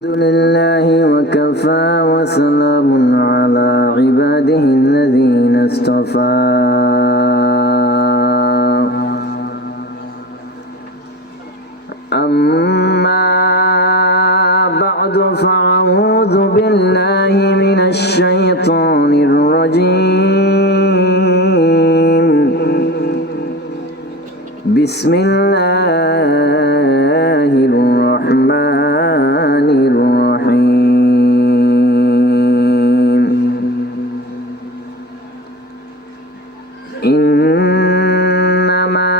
الحمد لله وكفى وسلام على عباده الذين اصطفى أما بعد فأعوذ بالله من الشيطان الرجيم بسم الله الرحمن الرحيم إنما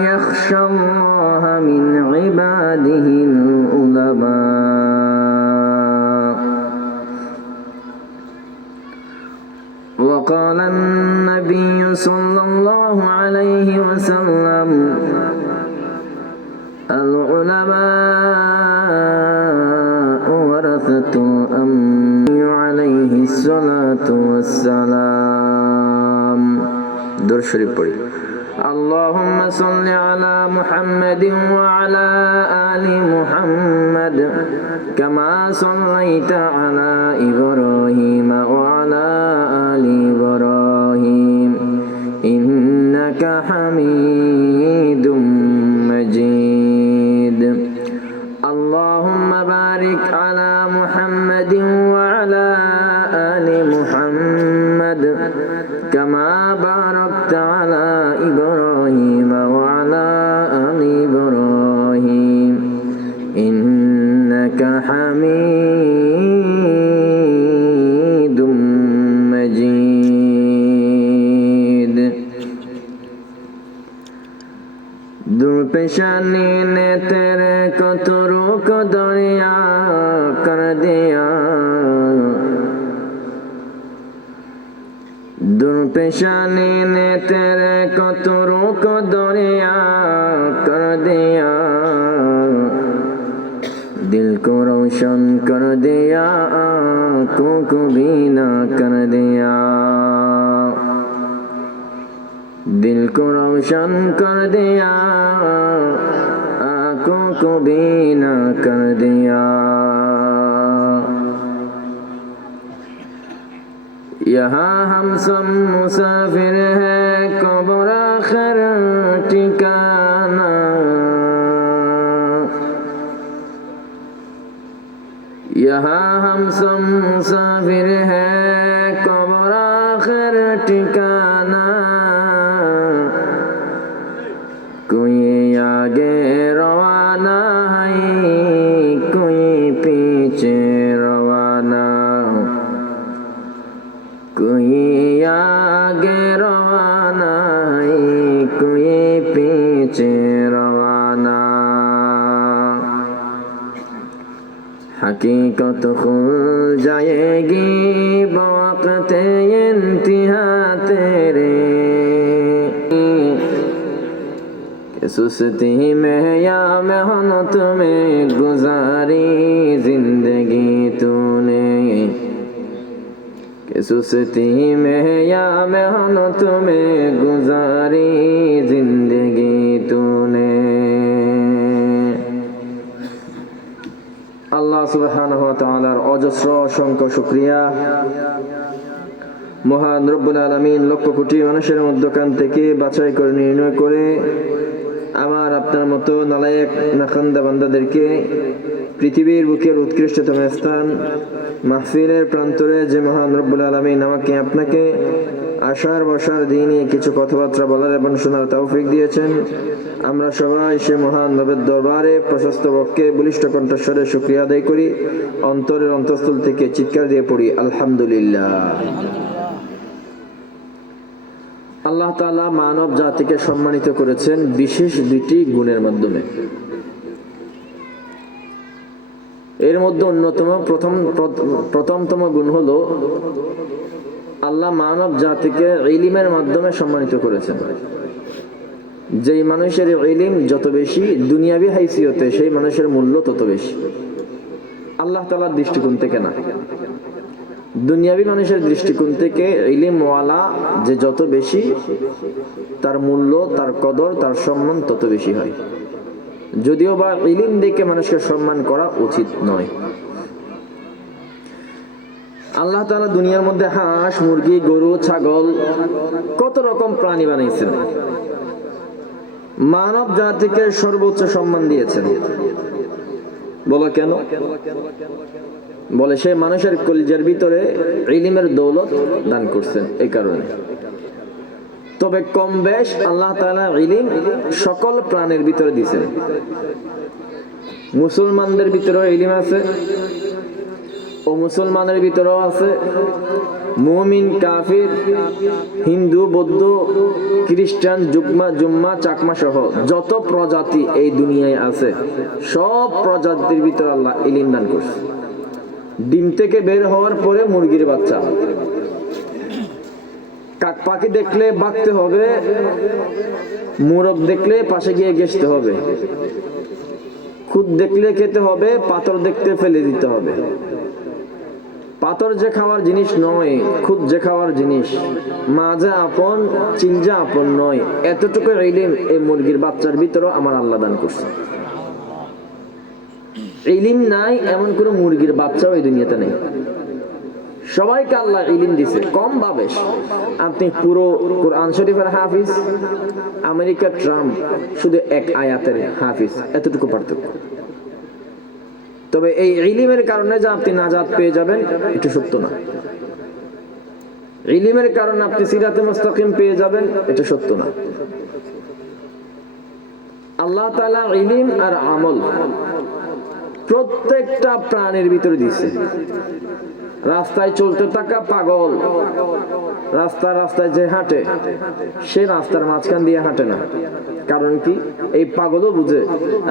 يخشى الله من عباده العلماء وقال النبي صلى الله عليه وسلم العلماء ورثة الأنبياء عليه الصلاة والسلام درود شريف পড়ি اللهم صل على محمد وعلى آل محمد كما صليت على إبراهيم وعلى آل إبراهيم إنك حميد مجيد اللهم بارك على محمد وعلى آل محمد كما باركت على إبراهيم وعلى آل إبراهيم إنك حميد مجيد दुर्पेशानी ने तेरे को तो रोक दरिया कर दिया दुर्पेशानी ने तेरे को तो रोक दरिया कर दिया दिल को रोशन कर दिया आँखों को बीना कर दिया दिल को रोशन कर दिया आँखों को बीना कर दिया यहाँ हम सब मुसाफिर हैं कब्र आखिर ठिकाना यहाँ हम सब मुसाफिर हैं कब्र आखिर ठिकाना कोई आगे रवाना है कोई पीछे रवाना कोई आगे रवाना है कोई पीछे रवाना हकीकत खुल जाएगी बवक्त इंतहा तेरे सुस्ती में या मेहनत में गुजारी जिंदगी तूने सुस्ती में या मेहनत में गुजारी जिंदगी तूने আল্লাহ সুবহানাহু ওয়া তাআলার অজস্র অসংখ্য শুকরিয়া মহান রব্বুল আলামিন লক্ষ কোটি মানুষের মধ্যখান থেকে বাছাই করে নির্ণয় করে আমার আপনার মতো নালায়েক নাখান্দা বান্দাদেরকে পৃথিবীর বুকের উৎকৃষ্টতম স্থান মাহফিলের প্রান্তরে যে মহান রব্বুল আলামিন আমাকে আপনাকে আশার বসার দিনে কিছু কথাবার্তা বলার এবং শোনার তৌফিক দিয়েছেন আমরা সবাই সে মহান রবের দরবারে প্রশস্ত বক্ষে বলিষ্ঠ কণ্ঠস্বরে শুকরিয়া আদায় করি অন্তরের অন্তঃস্থল থেকে চিৎকার দিয়ে পড়ি আলহামদুলিল্লাহ আল্লাহ তাআলা মানব জাতিকে সম্মানিত করেছেন বিশেষ দুটি গুণের মাধ্যমে এর মধ্যে অন্যতম প্রথমতম গুণ হলো আল্লাহ মানব জাতিকে ইলমের মাধ্যমে সম্মানিত করেছেন যেই মানুষের ইলম যত বেশি দুনিয়াবি হাইসিয়তে সেই মানুষের মূল্য তত বেশি আল্লাহ তাআলার দৃষ্টিকোণ থেকে না দুনিয়াবি মানুষের দৃষ্টিকোণ থেকে ইলমওয়ালা যে যত বেশি তার মূল্য তার কদর তার সম্মান তত বেশি হয় যদিও বা ইলম দেখে মানুষকে সম্মান করা উচিত নয়। আল্লাহ তাআলা দুনিয়ার মধ্যে হাঁস, মুরগি, গরু, ছাগল, কত রকম প্রাণী বানাইছেন। মানব জাতিকে সর্বোচ্চ সম্মান দিয়েছেন। বলো কেন? বলে সে মানুষের কলিজার ভিতরে ইলমের দৌলত দান করছেন, এই কারণে। তবে কম বেশ আল্লাহ তাআলা ইলম সকল প্রাণের ভিতরে দিয়েছেন। মুসলমানদের ভিতরেও ইলম আছে, ও মুসলমানের ভিতরেও আছে। মুমিন, কাফির, হিন্দু, বৌদ্ধ, খ্রিস্টান, জুম্মা, চাকমা সহ যত প্রজাতি এই দুনিয়ায় আছে, সব প্রজাতির ভিতরে আল্লাহ ইলম দান করছে। ডিম থেকে বের হওয়ার পরে মুরগির বাচ্চা, কাক পাখি দেখলে বাঁকতে হবে, মোরগ দেখলে পাশে গিয়ে ঘেঁষতে হবে, খুদ দেখলে খেতে হবে, পাথর দেখতে ফেলে দিতে হবে। পাথর যে খাওয়ার জিনিস নয়, খুদ যে খাওয়ার জিনিস। মা যে আপন, চিল যে আপন নয়, এতটুকু ইলম এই মুরগির বাচ্চার ভিতরেও আমার আল্লাহ দান করছে। ইলম নাই এমন কোন মুরগির বাচ্চাও এই দুনিয়াতে নেই। সবাইকে আল্লাহ ইলম দিছে, কম বা বেশ। আপনি পুরো কোরআন শরীফের হাফিজ, আমেরিকার ট্রাম্প শুধু এক আয়াতের হাফিজ, এতটুকু পার্থক্য। তবে এই ইলমের কারণে যে আপনি নাজাত পেয়ে যাবেন, এটা সত্য না। ইলমের কারণে আপনি সিরাতে মুস্তাকিম পেয়ে যাবেন, এটা সত্য না। আল্লাহ তাআলা ইলম আর আমল প্রত্যেকটা প্রাণের ভিতরে দিয়েছে। রাস্তায় চলতে থাকা পাগল রাস্তায় যে হাঁটে, সে রাস্তার মাঝখান দিয়ে হাঁটে না। কারণ কি? এই পাগলও বুঝে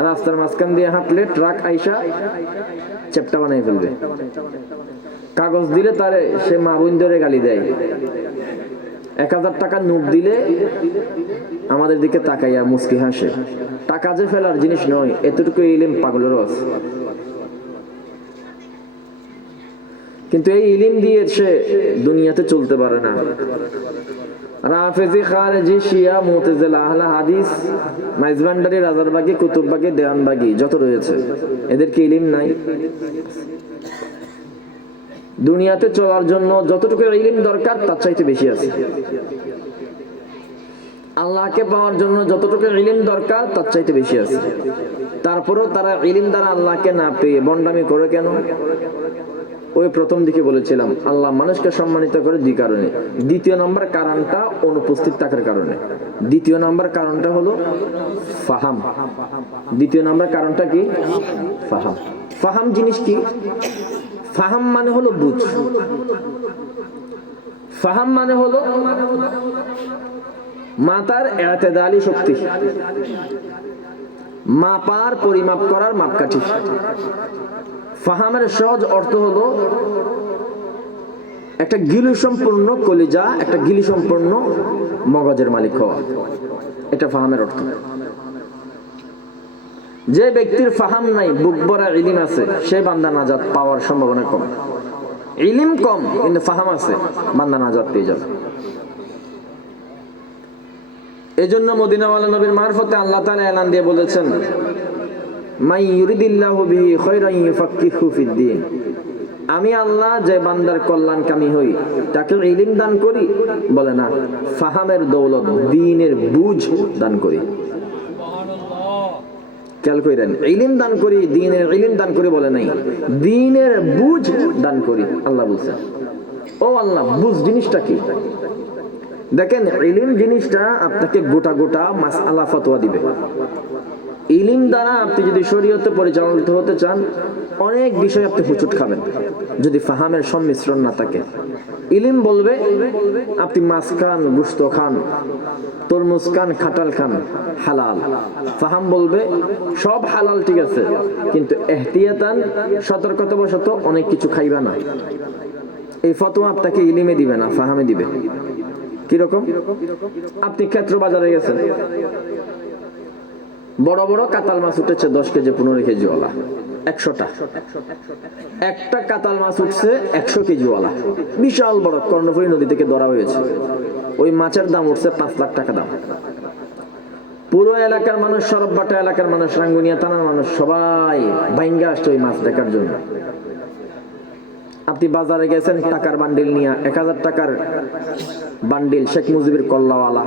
রাস্তার মাঝখান দিয়ে হাঁটলে ট্রাক আইসা চেপটা বানাই ফেলবে। কাগজ দিলে তারে সে মা বোন ধরে গালি দেয়। 1000 টাকার নোট দিলে আমাদের দিকে তাকাইয়া মুচকি হাসে। টাকা যে ফেলার জিনিস নয়, এতটুকু ইলম পাগলেরও আছে। কিন্তু এই ইলম দিয়ে সে দুনিয়াতে চলতে পারে না। রাফেজি, খারেজি, শিয়া, মুতাজিলা, আহলে হাদিস, মাইজভান্ডারি, রাজারবাগী, কুতুববাগী, দেওয়ানবাগী যত রয়েছে, এদের কি ইলম নাই? দুনিয়াতে চলার জন্য যতটুকু ইলম দরকার তার চাইতে বেশি আছে। আল্লাহকে পাওয়ার জন্য যতটুকু ইলম দরকার তার চাইতে বেশি আছে। তারপরেও তারা ইলম দ্বারা আল্লাহকে না পেয়ে বন্ডামি করে কেন? ওই প্রথম দিকে বলেছিলাম, আল্লাহ মানুষকে সম্মানিত করে 2 কারণে। দ্বিতীয় নম্বর কারণটা অনুপস্থিত থাকার কারণে। দ্বিতীয় নম্বর কারণটা হলো ফাহাম। দ্বিতীয় নম্বর কারণটা কি? ফাহাম। ফাহাম জিনিস কি? ফাহাম মানে হলো বুঝ। ফাহাম মানে হলো মাতার ইতিদালি শক্তি, মাপার, পরিমাপ করার মাপকাঠি। ফাহামের সহজ অর্থ হলো একটা গিলি সম্পূর্ণ কলিজা, একটা গিলি সম্পূর্ণ মগজের মালিক হওয়া। এটা ফাহামের অর্থ। যে ব্যক্তির ফাহাম নাই, বুক ভরা ইলম আছে, সে বান্দা নাজাত পাওয়ার সম্ভাবনা কম। ইলম কম কিন্তু ফাহাম আছে, বান্দা নাজাত পেয়ে যাবে। এজন্য মদিনাওয়ালা নবীর মারফতে আল্লাহ তাআলা এলান দিয়ে বলেছেন, মাই ইউরিদিল্লাহু বিহি খায়রান ইউফাক্কিহু ফিদ্দীন। আমি আল্লাহ যে বান্দার কল্যাণকামী হই তাকে ইলম দান করি, বলে না, ফাহামের দৌলত, দ্বীনের বুঝ দান করি। খেয়াল করেন, ইলম দান করি, দ্বীনের ইলম দান করি বলে নাই, দ্বীনের বুঝ দান করি আল্লাহ বলছেন। ও আল্লাহ, বুঝ জিনিসটা কি? দেখেন, ইলম জিনিসটা আপনাকে গোটা গোটা মাসআলা ফতোয়া দিবে। ইলম দ্বারা আপনি যদি শরীয়তে পরিচালিত হতে চান, অনেক বিষয় আপনি হুচুট খাবেন যদি ফাহামের সংমিশ্রণ না থাকে। ইলম বলবে আপনি মাছ খান, গোশত খান, তরমুজ খান, কাঁঠাল খান, হালাল। ফাহাম বলবে সব হালাল, ঠিক আছে, কিন্তু এহতিয়াতান, সতর্কতাবশত অনেক কিছু খাইবা না। এই ফতোয়া আপনাকে ইলমে দিবে না, ফাহামে দিবে। কিরকম? আপনি ক্ষেত্র বাজারে গেছেন, বড় বড় কাতাল মাছ উঠেছে 10 কেজি 15 কেজি ওয়ালা, 100টা। একটা কাতাল মাছ উঠছে 100 কেজি ওয়ালা, বিশাল বড়, কর্ণফুলী নদী থেকে ধরা হয়েছে। ওই মাছের দাম উঠছে 5 লাখ টাকা দাম। পুরো এলাকার মানুষ, সরববাটা এলাকার মানুষ, রাঙ্গুনিয়া থানার মানুষ সবাই বাইঙ্গা আসছে ওই মাছ দেখার জন্য। আপনি বাজারে গেছেন টাকার বান্ডিল নিয়ে, 1000 টাকার বান্ডিল, শেখ মুজিবের কল্লাওয়ালা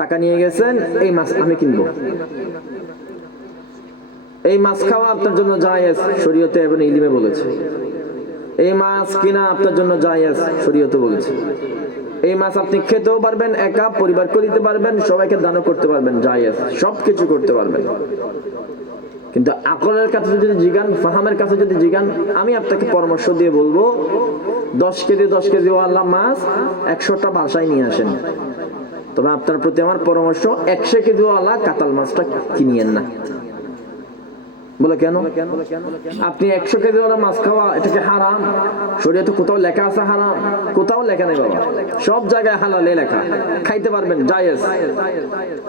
টাকা নিয়ে গেছেন, এই মাছ আমি কিনবো। এই মাছ খাওয়া আপনার জন্য জায়েজ শরীয়তে এবং ইলমে বলেছে। এই মাছ কিনা আপনার জন্য জায়েজ শরীয়তে বলেছে। এই মাছ আপনি খেতেও পারবেন, একা পরিবারকে দিতে পারবেন, সবাইকে দানও করতে পারবেন, জায়েজ সবকিছু করতে পারবেন। কিন্তু আকলের কাছে যদি জিগান, ফাহামের কাছে যদি জিগান, আমি আপনাকে পরামর্শ দিয়ে বলবো 10 কেজি ওয়ালা মাছ 100টা বাসায় নিয়ে আসেন। তবে আপনার প্রতি আমার পরামর্শ 100 কেজি ওয়ালা কাতাল মাছটা কিনিয়েন না। বলে কেন? আপনি 100 কেজি ওয়ালা মাছ খাওয়া এটাকে হারাম? শরীয়তে কোথাও লেখা আছে হারাম? কোথাও লেখা নেই বাবা, সব জায়গায় হালালে লেখা। খাইতে পারবেন, জায়েজ।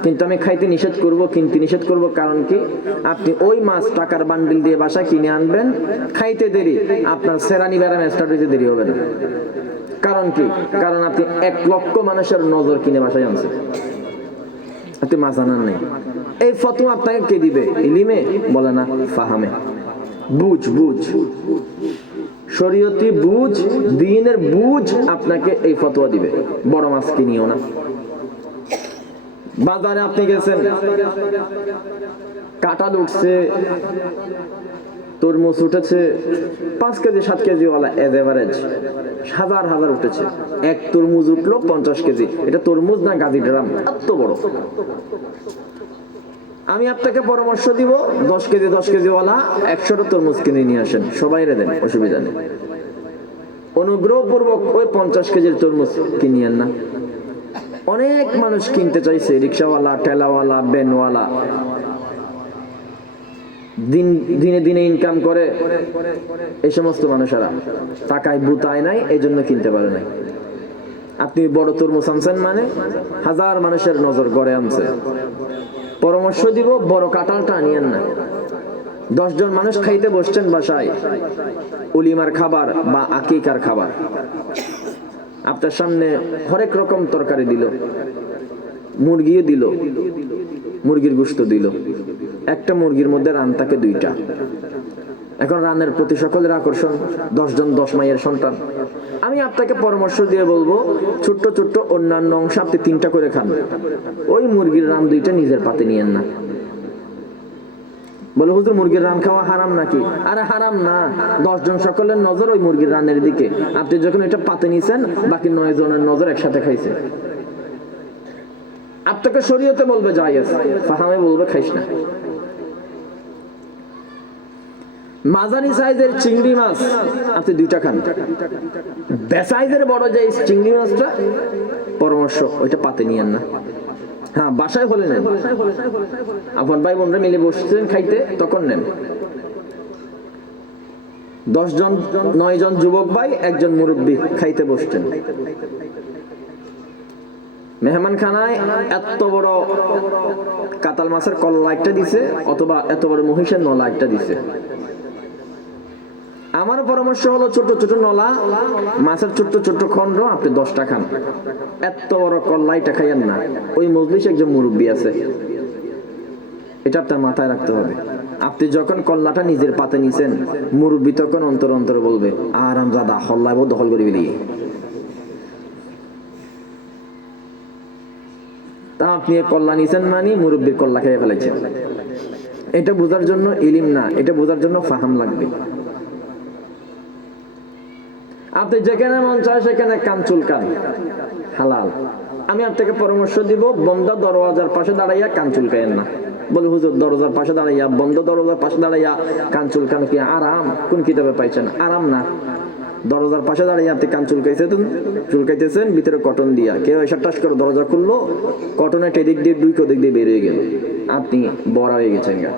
কিন্তু আমি খাইতে নিষেধ করব, কিনতে নিষেধ করব। কারণ কি? আপনি ওই মাছ টাকার বান্ডিল দিয়ে বাসায় কিনে আনবেন, খাইতে দেরি, আপনার সেরানি বেড়াম স্টার্ট হইতে দেরি হবে না। কারণ কি? কারণ আপনি 1 লক্ষ মানুষের নজর কিনে বাসায় আনছেন, আপনি মাছ আনার নেই। এই ফতোয়া আপনাকে কে দিবে? ইলিমে বলে না, ফাহামে। বুঝ শরীয়তি বুঝ, দ্বীনের বুঝ আপনাকে এই ফতোয়া দিবে। বড় মাছ কিনিও না। বাজারে আপনি গেছেন, কাঁঠাল উঠছে, তরমুজ উঠেছে, 5 কেজি 7 কেজি ওয়ালা এজ এভারেজ হাজার উঠেছে। এক তরমুজ উঠলো 50 কেজি। এটা তরমুজ না গাজী ড্রাম, এত বড়। আমি আপনাকে পরামর্শ দিব 10 কেজি ওয়ালা 100টা তরমুজ কিনে নিয়ে আসেন, সবাই রে দেন, অসুবিধা নেই। অনুগ্রহপূর্বক ওই 50 কেজির তরমুজ কিনিয়েন না। অনেক মানুষ কিনতে চাইছে, রিক্সাওয়ালা, ঠেলাওয়ালা, ভ্যানওয়ালা, দিনে ইনকাম করে। এই সমস্ত মানুষেরা টাকায় বুতায় নাই, এই জন্য কিনতে পারে নাই। আপনি বড় তরমুজ আনছেন মানে হাজার মানুষের নজর গড়ে আনছে। পরামর্শ দিব, বড় কাঁঠালটা আনিয়েন না। 10 জন মানুষ খাইতে বসছেন বাসায়, উলিমার খাবার বা আকিকার খাবার, আপনার সামনে হরেক রকম তরকারি দিল, মুরগিও দিল, মুরগির গোশত দিল। একটা মুরগির মধ্যে রান থাকে 2টা। এখন রানের প্রতি সকলের আকর্ষণ, 10 জন 10 মাইয়ের সন্তান। আমি আপনাকে পরামর্শ দিয়ে বলবো, ছোট্ট অন্যান্য অংশ আপনি 3টা করে খান। ওই মুরগির রান 2টা নিজের পাতে নিয়েন না। বলে হুজুর মুরগির রান খাওয়া হারাম নাকি? আরে হারাম না, 10 জন সকলের নজর ওই মুরগির রানের দিকে। আপনি যখন এটা পাতে নিছেন, বাকি 9 জনের নজর একসাথে খাইছে। আপনাকে শরীয়তে বলবে জায়েজ, ফাহামে বলবে খাইস না। মাঝারি সাইজের চিংড়ি মাছ আপনি 2টা খান। বেসাইজের বড় যে চিংড়ি মাছটা, পরামর্শ ওইটা পাতে নিয়েন না। হ্যাঁ, বাসায় হলে নেন, আপন ভাই বোনরা মিলে বসছেন খাইতে, তখন নেন। 9 জন যুবক ভাই, 1 জন মুরব্বী খাইতে বসছেন। মেহমান খানায় এত বড় কাতাল মাছের কল্লা একটা দিছে, অথবা এত বড় মহিষের নলা একটা দিছে। আমার পরামর্শ হলো ছোট নলা, মাছের ছোট্ট খন্ড, আপনি 10টা খান। এত বড় কল্লাইটা খাইয়েন না। ওই মজলিসে একজন মুরব্বী আছে, এটা আপনার মাথায় রাখতে হবে। আপনি যখন কল্লাটা নিজের পাতে নিছেন, মুরব্বী তখন অন্তর বলবে, আরামজাদা হল্লায় দখল করে বেরিয়ে। তা আপনি কল্লা নিছেন মানে মুরব্বীর কল্লা খেয়ে ফেলেছেন। এটা বোঝার জন্য ইলিম না, এটা বোঝার জন্য ফাহাম লাগবে। আপনি যেখানে মন চায় সেখানে কান চুলকান, হালাল। আমি আপনাকে পরামর্শ দিব, বন্ধ দরওয়াজার পাশে দাঁড়াইয়া কান চুলকায়েন না। বলে হুজুর দরজার পাশে দাঁড়াইয়া, বন্ধ দরজার পাশে দাঁড়াইয়া কান চুলকানো কি আরাম? কোন কিতাবে পাইছেন? আরাম না। দরজার পাশে দাঁড়িয়ে আপনি কান চুলকাইতেছেন ভিতরে কটন দিয়া, কেউ এসে টাস করে দরজা খুললো, কটনের এদিক দিয়ে 2 দিক দিয়ে বের হয়ে গেল, আপনি বড় হয়ে গেছেন গা।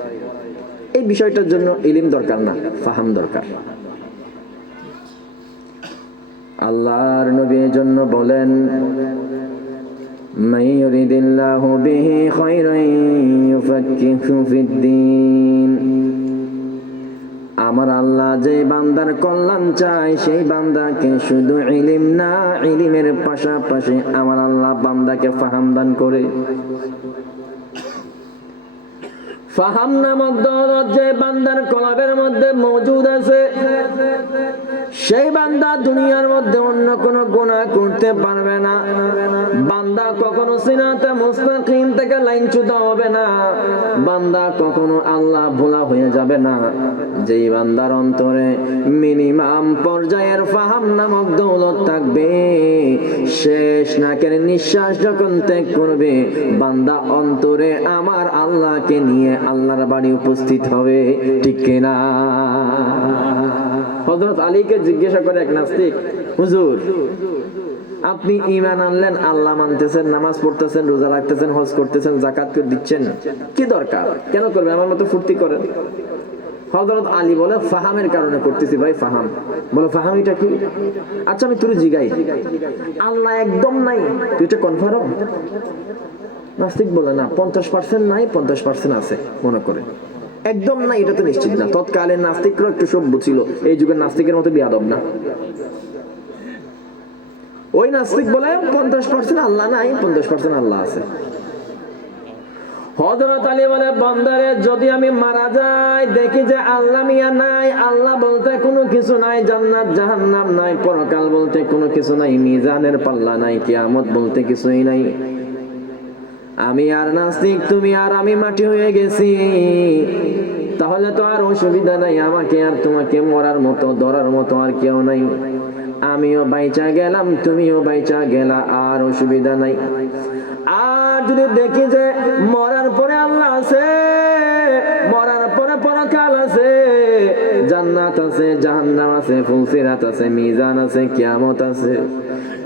এই বিষয়টার জন্য ইলিম দরকার না, ফাহাম দরকার। আল্লাহর নবীর জন্য বলেন, মান ইউরিদিল্লাহু বিহি খায়রান ইউফাক্কিহু ফিদ্দীন। আমার আল্লাহ যে বান্দার কল্যাণ চায়, সেই বান্দাকে শুধু ইলিম না, ইলিমের পাশাপাশি আমার আল্লাহ বান্দাকে ফাহাম দান করে। ফাহাম নামক দৌলত যে বান্দার কলবের মধ্যে মজুদ আছে, সেই বান্দা দুনিয়ার মধ্যে অন্য কোনো গুনাহ করতে পারবে না। বান্দা কখনো সিরাতে মুস্তাকিম থেকে লাইনচ্যুত হবে না। বান্দা কখনো আল্লাহ ভোলা হয়ে যাবে না। যেই বান্দার অন্তরে মিনিমাম পর্যায়ের ফাহাম নামক দৌলত থাকবে, শেষ নাকের নিঃশ্বাস যখন ত্যাগ করবে, বান্দা অন্তরে আমার আল্লাহকে নিয়ে আল্লাহর বাড়ি উপস্থিত হবে। ঠিক কিনা? হযরত আলীকে জিজ্ঞাসা করে এক নাস্তিক, হুজুর আপনি ঈমান আনলেন, আল্লাহ মানতেছেন, নামাজ পড়তেছেন, রোজা রাখতেছেন, হজ করতেছেন, যাকাত করে দিচ্ছেন, কি দরকার, কেন করবে? আমার মতো ফুর্তি করেন। হযরত আলী বলে, ফাহামের কারণে করতেছি ভাই। ফাহাম বলে, ফাহামিটা কি? আচ্ছা আমি তুই জিগাই, আল্লাহ একদম নাই, তুই এটা কনফার্ম? নাস্তিক বলে, না 50% নাই, 50% আছে মনে করে, একদম নাই এটা তো নিশ্চিত না। তৎকালীন নাস্তিকরা একটু সভ্য ছিল, এই যুগের নাস্তিকের মতো বিয়াদব না। ওই নাস্তিক বলে 50% আল্লাহ নাই, 50% আল্লাহ আছে। হযরত আলী বলে, বান্দারে যদি আমি মারা যাই, দেখি যে আল্লাহ মিয়া নাই, আল্লাহ বলতে কোনো কিছু নাই, জান্নাত জাহান্নাম নাই, পরকাল বলতে কোনো কিছু নাই, মিজানের পাল্লা নাই, কিয়ামত বলতে কিছুই নাই, আমি আর নাস্তিক, তুমি আর আমি মাটি হয়ে গেছি, তাহলে তো আর অসুবিধা নাই, আমাকে আর তোমাকে মরার মতো ধরার মতো আর কেউ নাই, আমিও বাইচা গেলাম, তুমিও বাইচা গেলা, আর অসুবিধা নাই। আর যদি দেখি যে মরার পরে আল্লাহ আছে, মরার পরে পরকাল আছে, জান্নাত আছে, জাহান্নাম আছে, ফুলসিরাত আছে, মিজান আছে, কিয়ামত আছে,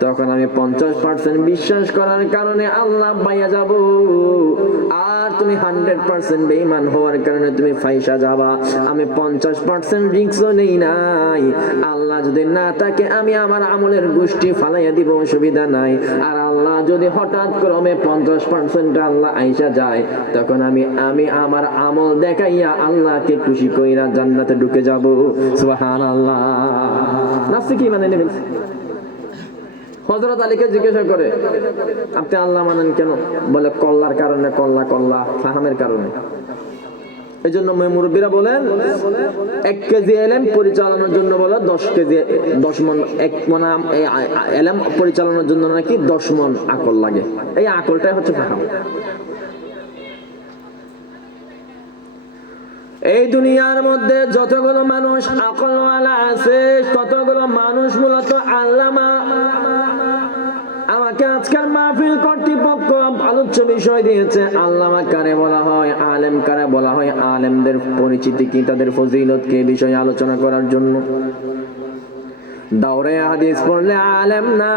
তখন আমি 50% বিশ্বাস করার কারণে আল্লাহ পাইয়া যাব, আর তুমি 100% বেঈমান হওয়ার কারণে তুমি ফাইসা যাবা। আমি 50% রিস্কও নেই নাই, আল্লাহ যদি না থাকে আমি আমার আমলের গোষ্ঠী ফালাইয়া দিব, অসুবিধা নাই। আর আল্লাহ যদি হঠাৎ ক্রমে 50% আল্লাহ আইসা যায়, তখন আমি আমার আমল দেখাইয়া আল্লাহকে খুশি কইরা জান্নাতে ঢুকে যাব। সুবহানাল্লাহ। নাফসে কি মানে নেবেন? হযরত আলীকে জিজ্ঞাসা করে, আপনি আল্লাহ মানেন কেন? বলে, কল্লার কারণে, কল্লা ফাহামের কারণে। এই জন্য মুরব্বীরা বলেন 1 কেজি এলেম পরিচালনার জন্য বলে 10 মন, 1 মন এলেম পরিচালনার জন্য নাকি 10 মন আকল লাগে। এই আকলটাই হচ্ছে ফাহাম। এই দুনিয়ার মধ্যে যতগুলো মানুষ আকলওয়ালা আছে, ততগুলো মানুষ মূলত আল্লামা। আমাকে আজকাল মাহফিল কর্তৃপক্ষ আলোচ্য বিষয় দিয়েছে, আল্লামা কারে বলা হয়, আলেম কারে বলা হয়, আলেমদের পরিচিতি কি, তাদের ফজিলত কি, বিষয়ে আলোচনা করার জন্য। দাওরে হাদিস পড়লে আলেম না,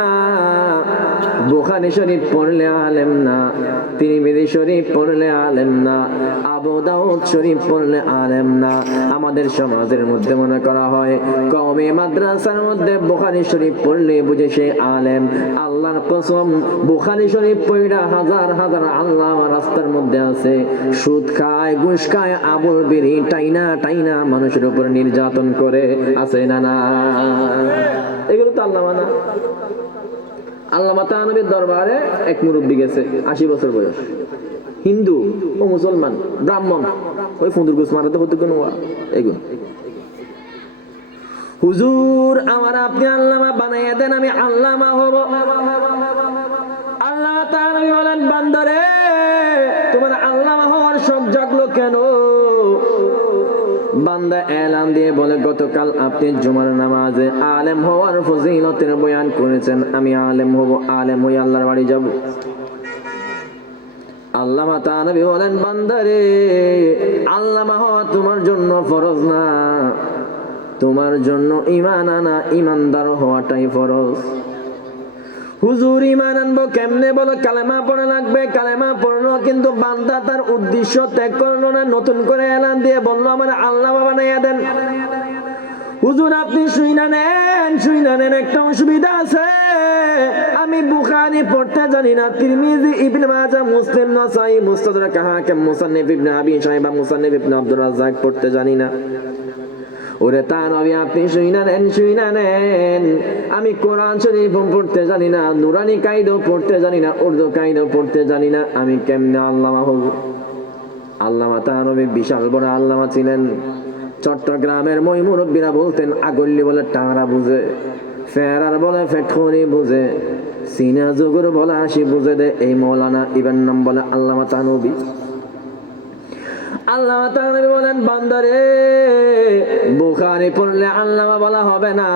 বুখারী শরীফ পড়লে আলেম না, তিরমিজি শরীফ পড়লে আলেম না, আবু দাউদ শরীফ পড়লে আলেম না। আমাদের সমাজের মধ্যে মনে করা হয় কওমি মাদ্রাসার মধ্যে বুখারী শরীফ পড়লে বুঝে সে আলেম। আল্লাহর কসম, বুখারী শরীফ পড়া হাজার হাজার আল্লাহ রাস্তার মধ্যে আছে, সুদ খায়, ঘুষ খায়, আবুল বিড়ি টাইনা মানুষের উপর নির্যাতন করে, আছে না না? এগুলো তো আল্লামা না। আল্লামা তানবীর দরবারে এক মুরব্বী গেছে, 80 বছর বয়স, হিন্দু ও মুসলমান, ব্রাহ্মণ, ওই ফুঁদুর গুস মারাতে হতো কোনো এগুলো। হুজুর আমার আপনি আল্লামা বানাইয়া দেন, আমি আল্লামা হব। আল্লামা তানবী বলেন, বান্দারে তোমার আল্লামা হওয়ার শখ জাগলো কেন? বান্দা এলান দিয়ে বলে, গতকাল আপনি জুমার নামাজে আলেম হওয়ার ফজিলতের বয়ান করেছেন, আমি আলেম হব, আলেম হয়ে আল্লাহর বাড়ি যাব। আল্লামা তানবী বলেন, বান্দারে আল্লামা হওয়া তোমার জন্য ফরজ না, তোমার জন্য ঈমান আনা, ঈমানদার হওয়াটাই ফরজ। হুজুর ঈমান আনবো কেমনে? বলো, কালেমা পড়া লাগবে। কালেমা পড়লো, কিন্তু বান্দা তার উদ্দেশ্য ত্যাগ করলো না, নতুন করে এলান দিয়ে বললো আমার আল্লামা বানাইয়া দেন। হুজুর আপনি শুইনা নেন, একটা অসুবিধা আছে, আমি বুখারী পড়তে জানি না, তিরমিজি, ইবনে মাজাহ, মুসলিম, নাসাই, মুস্তাদরাক হাকিম, মুসান্নিফ ইবনে আবি শাইবা, মুসান্নিফ ইবনে আব্দুর রাজ্জাক পড়তে জানি না। ওরে তানবী আপনি শুইনা নেন, আমি কোরআন শরীফ পড়তে জানি না, নুরানি কায়দা পড়তে জানি না, উর্দু কায়দা পড়তে জানি না, আমি কেমনে আল্লামা হব? আল্লামা তানবী বিশাল বড় আল্লামা ছিলেন। চট্টগ্রামের মই মুরব্বীরা বলতেন আগল্লি বলে টাংরা বুঝে, ফেরার বলে ফেটখুরি বুঝে, সিনা জুগুর বলে হাসি বুঝে দে। এই মৌলানা ইবেন নাম বলে আল্লামা তানবী। আল্লামা তানবী বলেন, বান্দারে বুখারী পড়লে আল্লামা বলা হবে না,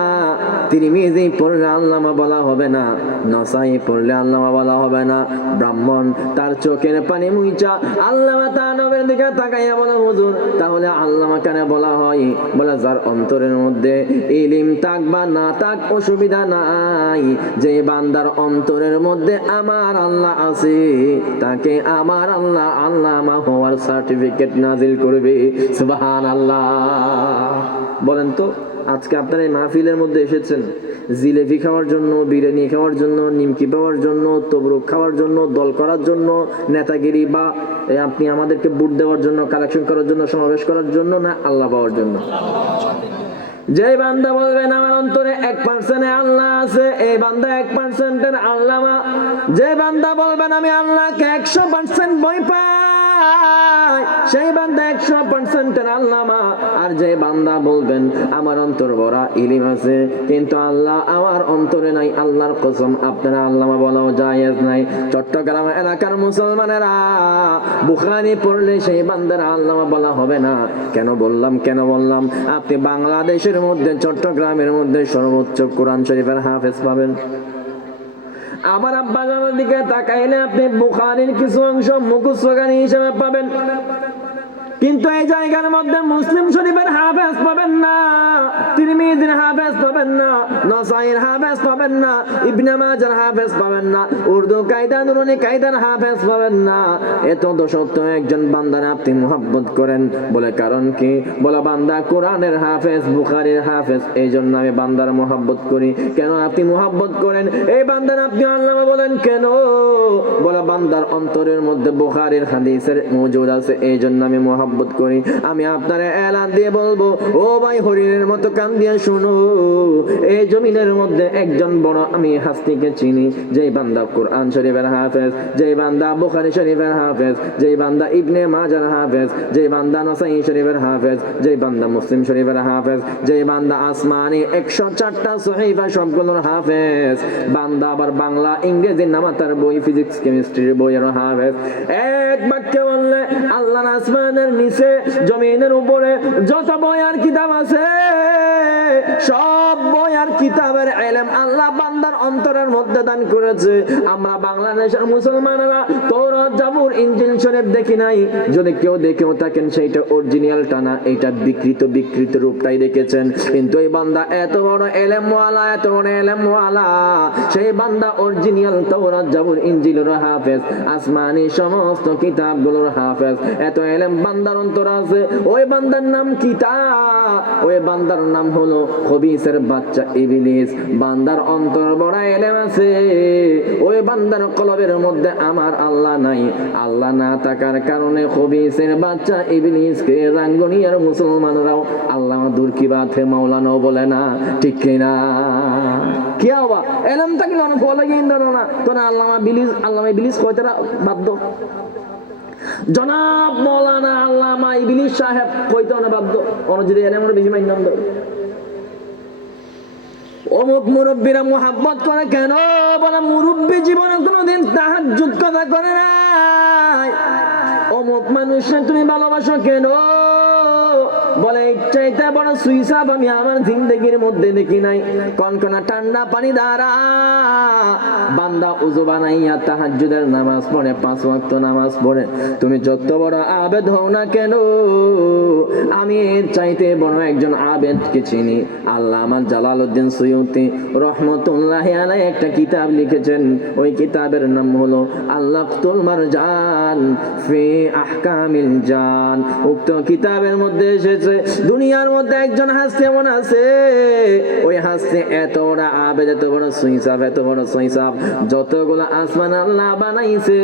তিরমিজি পড়লে আল্লামা বলা হবে না, নাসাই পড়লে আল্লামা বলা হবে না। ব্রাহ্মণ তার চোখের পানি মুইচা আল্লামা তানবীর দিকে তাকাইয়া বলে, হুজুর তাহলে আল্লামা কেন বলা হয়? বলে যার অন্তরের মধ্যে ইলম থাক বা না থাক অসুবিধা নাই, যে বান্দার অন্তরের মধ্যে আমার আল্লাহ আছে তাকে আমার আল্লাহ আল্লামা হওয়ার সার্টিফিকেট নাজিল করবে। সুবহানাল্লাহ। বলেন তো, আজকে আপনারা এই মাহফিলের মধ্যে এসেছেন জিলেবি খাওয়ার জন্য, বিরিয়ানি খাওয়ার জন্য, নিমকি পাওয়ার জন্য, তবরুক খাওয়ার জন্য, দল করার জন্য, নেতাগিরি বা আপনি আমাদেরকে ভোট দেওয়ার জন্য, কালেকশন করার জন্য, সমাবেশ করার জন্য, না আল্লাহ পাওয়ার জন্য? যে বান্দা বলবেন আমার অন্তরে 1% আল্লাহ আছে, এই বান্দা 1% আল্লামা। যে বান্দা বলবেন আমি আল্লাহকে 100% ভয় পাই, সেই বান্দা 100% আল্লামা। আর যে বান্দা বলবেন আমার অন্তর ভরা ইলম আছে কিন্তু আল্লাহ আমার অন্তরে নাই, আল্লাহর কসম আপনারা আল্লামা বলাও জায়েজ নাই। চট্টগ্রাম এলাকার মুসলমানেরা বুখারী পড়লে সেই বান্দার আল্লামা বলা হবে না। কেন বললাম? আপনি বাংলাদেশের মধ্যে চট্টগ্রামের মধ্যে সর্বোচ্চ কোরআন শরীফের হাফেজ পাবেন। আমার আব্বা জানের দিকে তাকাইলে আপনি বুখারীর কিছু অংশ মুখস্থকারী হিসেবে পাবেন, কিন্তু এই জায়গার মধ্যে মুসলিম শরীফের হাফেজ পাবেন না, তিরমিজির হাফেজ পাবেন না, নাসাইর হাফেজ পাবেন না, ইবনে মাজার হাফেজ পাবেন না, উর্দু কায়দা নুরানি কায়দার হাফেজ পাবেন না। এত দশত্ব একজন বান্দার আপনি মুহাব্বত করেন, বলে কারণ কি? বলে বান্দা কোরআনের হাফেজ, বুখারীর হাফেজ, এই জন্য আমি বান্দার মুহাব্বত করি। কেন আপনি মুহাব্বত করেন? এই বান্দার আপনি আল্লামা বলেন কেন? বলে বান্দার অন্তরের মধ্যে বুখারীর হাদিসের মজুদ আছে, এই জন্য আমি মুহাব্বত করি। আমি আপনারা এলান দিয়ে বলবো, ও ভাই হরিণের মতো কান দিয়ে শুনো, এই জমিনের মধ্যে একজন বড় আমি হাস্তিকে চিনি, যেই বান্দা কোরআন শরীফের হাফেজ, যেই বান্দা বুখারী শরীফের হাফেজ, যেই বান্দা ইবনে মাজার হাফেজ, যেই বান্দা নাসাই শরীফের হাফেজ, যেই বান্দা মুসলিম শরীফের হাফেজ, যেই বান্দা আসমানি 104টা সহিফা সবগুলোর হাফেজ, বান্দা আবার বাংলা ইংরেজি নামাতার বই, ফিজিক্স কেমিস্ট্রির বইয়ের হাফেজ। এক বাক্যে বললে আল্লাহর আসমানের নিচে জমিনের উপরে যত বই আর কিতাব আছে সব বই আর কিতাবের ইলম আল্লাহ বান্দার অন্তরের মধ্যে দান করেছে। আমরা বাংলাদেশের মুসলমানেরা তাওরাত, জাবুর, ইনজিল শরীফ দেখি নাই। যদি কেউ দেখেও থাকেন সেইটা অরিজিনালটা না, এইটা বিকৃত রূপটাই দেখেছেন। কিন্তু এই বান্দা এত বড় ইলমওয়ালা, সেই বান্দা অরিজিনাল তাওরাত, জাবুর, ইনজিলের হাফেজ, আসমানি সমস্ত কিতাবগুলোর হাফেজ। এত ইলম বান্দার অন্তর আছে। ওই বান্দার নাম ওই বান্দার নাম হলো খবিসের বাচ্চা ইবলিস। বান্দার অন্তর বড় ইলম আছে, ওই বান্দার কলবের মধ্যে আমার আল্লাহ নাই। আল্লাহ না থাকার কারণে খবিসের বাচ্চা ইবলিসকে রাঙ্গুনিয়ার মুসলমানরাও আল্লাহ দূর কি বাত হে মাওলানাও বলে না, ঠিক কিনা? কি হবা ইলম থাকলে অনেক ফল লাগে না, তো না আল্লামা ইবলিস কয়তারা বাধ্য? জনাব মৌলানা আল্লামা ইবলিস সাহেব কইতে না বাধ্য, অনুযায়ী এলেমর বেশি মাইন্দাম দাও। অমুক মুরব্বীরা মুহাব্বত করে কেন? বলে মুরব্বী জীবনে কোনোদিন তাহাজ্জুদ কথা করে নাই। অমুক মানুষকে তুমি ভালোবাসো কেন? বলে চাইতে বড় সুইসাব আমি আমার জিন্দেগির মধ্যে দেখি নাই। কনকনা ঠান্ডা পানি দ্বারা বান্দা উযু বানাইয়া তাহাজ্জুদের নামাজ পড়ে, 5 ওয়াক্ত নামাজ পড়ে। তুমি যত বড় আবেদ হও না কেন, আমি এর চাইতে বড় একজন আবেদকে চিনি। আল্লামা জালালউদ্দিন সুয়ুতি রহমাতুল্লাহি আলাইহি একটা কিতাব লিখেছেন, ওই কিতাবের নাম হলো আল-লাকতুল মারজান ফি আহকামিল জান। উক্ত কিতাবের মধ্যে এসেছে দুনিয়ার মধ্যে একজন হাসতে এমন আছে, ওই হাসতে এত বড় আবেদ, এত বড় সুইসাব, এত বড় সুইসাব, যতগুলো আসমান আল্লাহ বানাইছে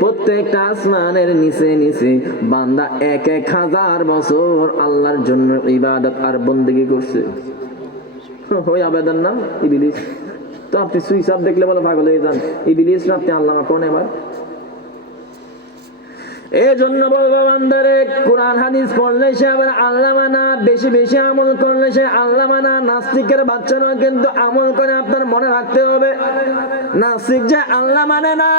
প্রত্যেকটা আসমানের নিচে নিচে বান্দা 1000 বছর আল্লাহর জন্য ইবাদত আর বন্দেগী করছে। ওই আবেদের নাম ইবলিস। তো আপনি সুইসাব দেখলে বলে পাগল হয়ে যান, ইবলিস না আপনি আল্লামা কোন? এবার এই জন্য বলবো বান্দারে, কোরআন হাদিস পড়লে সে আবার আল্লাহ মানা, বেশি বেশি আমল করলে সে আল্লাহ মানা। নাস্তিকের বাচ্চা নয়, কিন্তু আমল করে আপনার মনে রাখতে হবে। নাস্তিক যে আল্লাহ মানে না,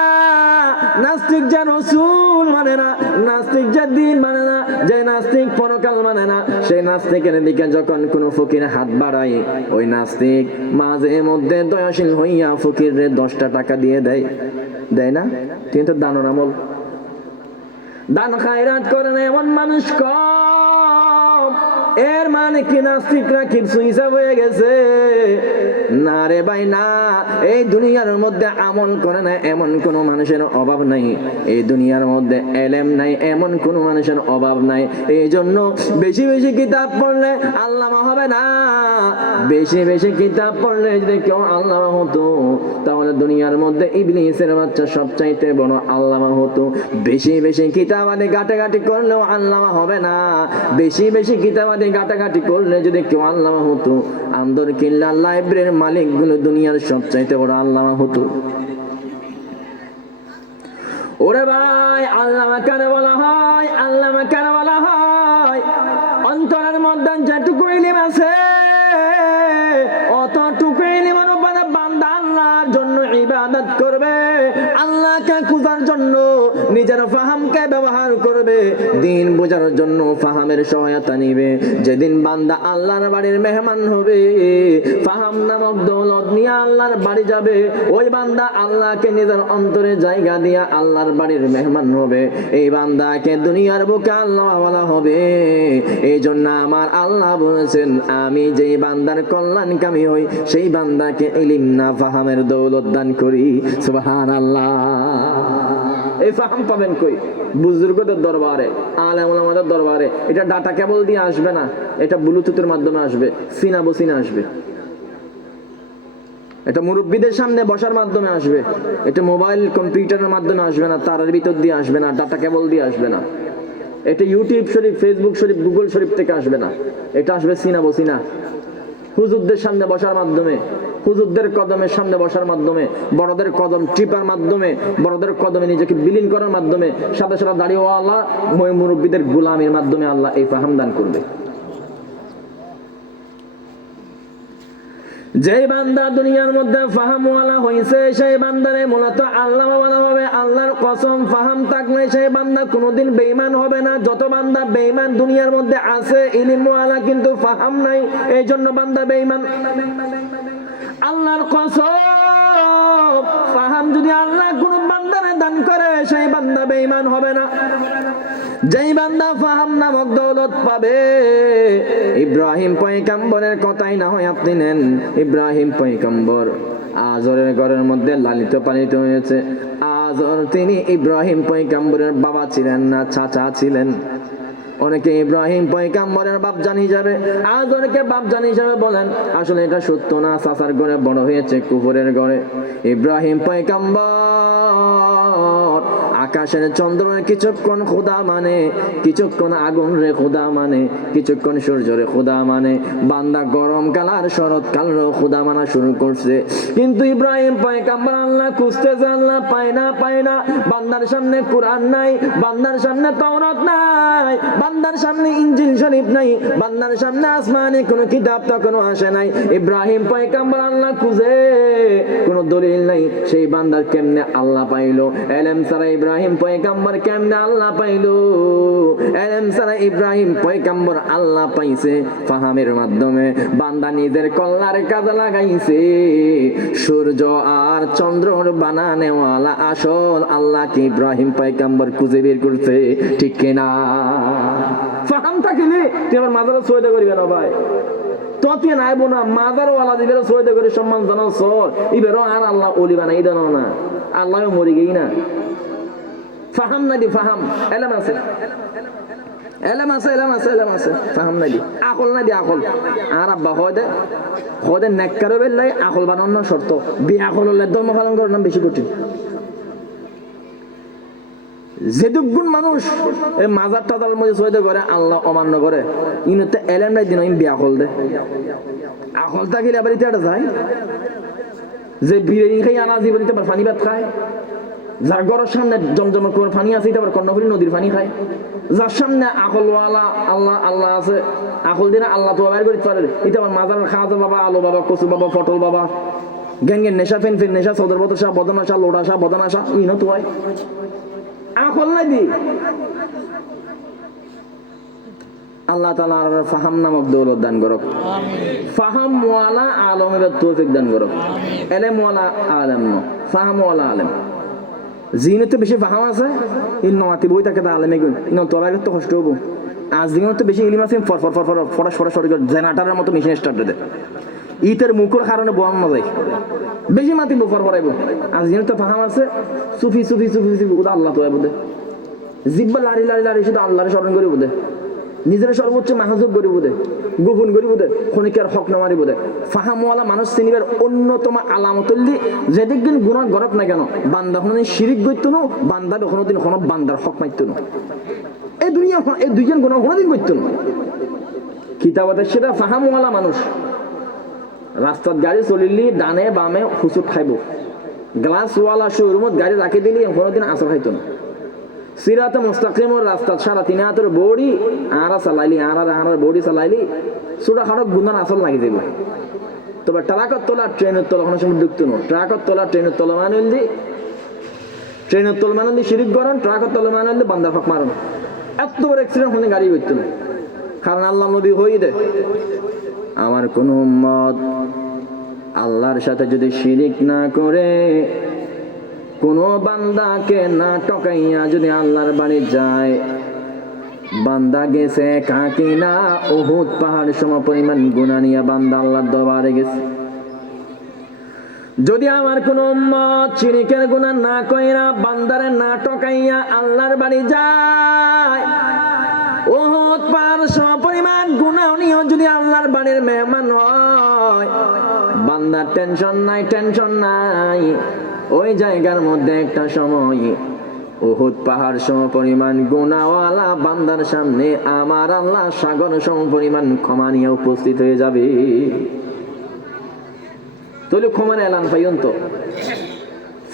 নাস্তিক যে রসুল মানে না, নাস্তিক যে দিন মানে না, যে নাস্তিক পরকাল মানে না, সেই নাস্তিকের দিকে যখন কোনো ফকির হাত বাড়ায়, ওই নাস্তিক মাঝে মধ্যে দয়াশীল হইয়া ফকিরে 10টা টাকা দিয়ে দেয়, দেয় না? কিন্তু দানের আমল, দান খায়রাত করে না এমন মানুষ কম। এর মানে কি নাস্তিকরা কিছু হিসাব হয়ে গেছে? না রে ভাই না। এই দুনিয়ার মধ্যে আমল করে না এমন কোন মানুষের অভাব নাই, এই দুনিয়ার মধ্যে এলেম নাই এমন কোন মানুষের অভাব নাই। এই জন্য বেশি বেশি কিতাব পড়লে আল্লামা হবে না। বেশি বেশি কিতাব পড়লে যদি কেউ আল্লামা হতো, তাহলে দুনিয়ার মধ্যে ইবলিসের বাচ্চা সবচাইতে বড় আল্লামা হতো। বেশি বেশি কিতাবাদি ঘাটাঘাটি করলেও আল্লামা হবে না। বেশি বেশি কিতাবাদি ঘাটাঘাটি করলে যদি কেউ আল্লামা হতো, আন্দর কিল্লা লাইব্রেরির মালিকগুলো দুনিয়ার সবচাইতে বড় আল্লামা হতো। ওরে ভাই, আল্লামা কারে বলা হয়? আল্লামা কারে বলা হয়? অন্তরের মধ্যে যেটুকু ইলম আছে, অতটুকু ইলমের উপরে বান্দা আল্লাহর জন্য ইবাদত করবে, আল্লাহকে খোঁজার জন্য নিজের ফাহামকে ব্যবহার করবে, দিন বোঝার জন্য ফাহামের সহায়তা নিবে। যেদিন বান্দা আল্লাহর বাড়ির মেহমান হবে, ফাহাম নামক দৌলত নিয়ে আল্লাহর বাড়ি যাবে, ওই বান্দা আল্লাহকে নিজের অন্তরে জায়গা দিয়া আল্লাহর বাড়ির মেহমান হবে। এই বান্দাকে দুনিয়ার বুকে আল্লাহ বলা হবে। এই জন্য আমার আল্লাহ বলেছেন, আমি যেই বান্দার কল্যাণকামী হই, সেই বান্দাকে ইলম না ফাহামের দৌলত দান করি। সুবহানাল্লাহ। এই ফাহাম পাবেন কই? বুজুর্গদের দরবারে, আলেম ওলামাদের দরবারে। এটা ডাটা কেবল দিয়ে আসবে না, এটা ব্লুটুথের মাধ্যমে আসবে, সিনা বসিনা আসবে। এটা মুরব্বীদের সামনে বসার মাধ্যমে আসবে, এটা মোবাইল কম্পিউটারের মাধ্যমে আসবে না, তারের ভিতর দিয়ে আসবে না, ডাটা কেবল দিয়ে আসবে না। এটা ইউটিউব শরীফ, ফেসবুক শরীফ, গুগল শরীফ থেকে আসবে না। এটা আসবে সিনা বসিনা, হুজুরদের সামনে বসার মাধ্যমে, হুজুরদের কদমের সামনে বসার মাধ্যমে, বড়দের কদম টিপার মাধ্যমে, বড়দের কদমে নিজেকে বিলীন করার মাধ্যমে, সাদা সাদা দাড়িওয়ালা মুরব্বীদের গোলামের মাধ্যমে আল্লাহ এই ফাহাম দান করবে। যেই বান্দা দুনিয়ার মধ্যে ফাহামওয়ালা হয়েছে, সেই বান্দারে মূলত আল্লাহ বলা হবে। আল্লাহর কসম, ফাহাম থাকলে সেই বান্দা কোনোদিন বেঈমান হবে না। যত বান্দা বেঈমান দুনিয়ার মধ্যে আছে, ইলমওয়ালা কিন্তু ফাহাম নাই, এই জন্য বান্দা বেঈমান। আল্লাহর কসম, ফাহাম যদি আল্লাহ কোন বান্দারে দান করে, সেই বান্দা বেঈমান হবে না। যেই বান্দা ফাহাম নামক দৌলত পাবে, ইব্রাহিম পয়গম্বরের কথাই না হয় আপনি নেন। ইব্রাহিম পয়গম্বর আজরের ঘরের মধ্যে লালিত পালিত হয়েছে। আজর তিনি ইব্রাহিম পয়গম্বরের বাবা ছিলেন না, চাচা ছিলেন। অনেকে ইব্রাহিম পয়গম্বরের বাপজান হিসাবে, আজরকে বাপজান হিসাবে বলেন। আসলে এটা সত্য না। চাচার ঘরে বড় হয়েছে, কুফরের ঘরে। ইব্রাহিম পয়গম্বর আকাশের চন্দ্র কিছুক্ষণ খোদা মানে, কিছুক্ষণ আগুন রে খোদা মানে, কিছুক্ষণ সূর্য রে খোদা মানে। বান্দা গরমকাল আর শরৎকাল রে খোদা মানা শুরু করছে। কিন্তু ইব্রাহিম পয়গম্বর আল্লাহ খুঁজতেছে, আল্লাহ পায় না। বান্দার সামনে কোরআন নাই, বান্দার সামনে তাওরাত নাই, বান্দার সামনে ইনজিল শরীফ নাই, বান্দার সামনে আসমানি কোনো কিতাব তখনো আসে নাই। ইব্রাহিম পয়গম্বর আল্লাহ খুঁজে, কোনো দলিল নাই। সেই বান্দার কেমনে আল্লাহ পাইলো? এলেম ছাড়া ইব্রাহিম পয়গম্বর কেমনে আল্লাহ পাইলো? এলেম ছাড়া ইব্রাহিম পয়গম্বর আল্লাহ পাইছে ফাহামের মাধ্যমে। বান্দা নিজের কল্যাণের কাজে লাগাইছে। সূর্য আর চন্দ্রর বানানেওয়ালা আসল আল্লাহ কি ইব্রাহিম পয়গম্বর খুঁজে বের করছে, ঠিক কিনা? ফাহাম থাকিলে তুই আবার মাজারও সৈয়দা করিবে না ভাই। তত নাই বোনা মাজারওয়ালা দিবের সৈয়দা করে সম্মান জানাও সর ইবেরও আর আল্লাহ ওলি বানাই দেন না, আল্লাহ মরি গেই না। ফাহাম নাই দি, ফাহাম এলাম আছে, এলাম আছে, ফাহাম নাই দি, আকল নাই দি, আকল। আর আব্বা হদে নেককারও বেল্লাই আকল বানানো শর্ত। বিয়াকল হলে ধর্ম পালন করার নাম বেশি কঠিন। যেদুগুণ মানুষ এই মাজার টাজার মধ্যে সৈয়দা করে আল্লাহ অমান্য করে, ইনতে এলেম নাই দিন বিয়াকল দে। আকল থাকিলে আবার ইতে যায় যে বিরিয়ানি খাই আনা জীবনীতে পানি ভাত খায়, যার ঘরের সামনে জমজমের কুয়ার পানি আছে এটা আবার কর্ণফুলী নদীর পানি খায়, যার সামনে আকলওয়ালা আল্লাহ আল্লাহ আছে, আকল দিনে আল্লাহ তো বাইর করতে পারে, এটা আবার মাজারের খাজা বাবা, আলো বাবা, কচু বাবা, পটল বাবা, গ্যাঙ্গের নেশা, ফেন ফেন নেশা, সদর বদর শাহ, বদনা শাহ, লোড়া শাহ, বদনা শাহ, ইনো তো হয় আকল নাই দি। আল্লাহ তাআলা আর ফাহাম নামক দৌলত দান করক, ফাহাম ওয়ালা আলমের তৌফিক দান করক, এলেম ওয়ালা আলেম ন, ফাহাম ওয়ালা আলেম। জিনত বেশি ফাহাম আছে ইন নমাতি বই থাকে তা আলেমে গুণ ইন তোরা তো কষ্ট হবো। আজ দিন তো বেশি ইলিম আছে for for for for Farage Farage Farage জেনারেটরের মতো মেশিন স্টার্ট দেয়, ইতের মুখের কারণে বয়ান না যায়, বেশি মাতিব ফর ফরাইব। আজ দিন তো ফাহাম আছে সুফি সুফি সুফি সুফি ওটা আল্লাহ তো বোধে, জিব্বা লাড়ি লাড়ি লাড়ি শুধু আল্লাহরে স্মরণ করি বোধে, নিজের সর্বোচ্চ মাহাজব করি বোধে, গোপন করি বোধে, খনিকার হক নামারি বোধে। ফাহামওয়ালা মানুষ চিনিবার অন্যতম আলামতল্লি যেদিন গুণা গরক না কেন বান্দা কোনোদিন শিরিক করতো না, বান্দা কোনোদিন কোনো বান্দার হক মাইত না, এই দুনিয়া এই দুইজন গুণা কোনোদিন করতো না। কিতাবাতে সেটা ফাহামওয়ালা মানুষ রাস্তার গাড়ি চলিলি ডানে বামে হুচুট খাইব, গ্লাসওয়ালা শোরুমত গাড়ি রাখি দিলি কোনোদিন আসর খাইতো না। সিরাতে মুস্তাকিমের রাস্তা সারা 3 হাতের বড়ি আরা চালাইলি, আরার বড়ি চালাইলি ছোটা খাটো গুণার আসল লাগি যাবে। তবে ট্রাকের তোলা ট্রেনের তোলা কোনো সময় ঢুকতো না, ট্রাকের তোলা ট্রেনের তোলা মানিল দি, ট্রেনের তোলা মানিল দি শিরিক গরম, ট্রাকের তোলা মানিল দি বান্দার হক মারণ। এত বড় অ্যাক্সিডেন্ট হলে গাড়ি করতো না, কারণ আল্লাহ নবী হয়ে দেয় আমার কোন উম্মত আল্লাহর সাথে যদি শিরিক না করে, কোন বান্দাকে না টকাইয়া যদি আল্লাহর বাড়ি যায়, বান্দা গেছে কাকি না উহুদ পাহাড় সম পরিমাণ গুনাহ নিয়ে বান্দা আল্লাহর দরবারে গেছে। যদি আমার কোন উম্মত শিরকের গুনাহ না কইরা বান্দারে না টকাইয়া আল্লাহর বাড়ি যায়, উহুদ পাহাড় সম পরিমাণ গুনাহ নিয়ে যদি আল্লাহর বাড়ির মেহমান হয়, বান্দার টেনশন নাই, টেনশন নাই। ওই জায়গার মধ্যে একটা সময় উহুদ পাহাড় সম পরিমাণ গুনাহওয়ালা বান্দার সামনে আমার আল্লাহ সাগর সম পরিমাণ ক্ষমা নিয়ে উপস্থিত হয়ে যাবে। তাহলে ক্ষমার এলান পাইন তো।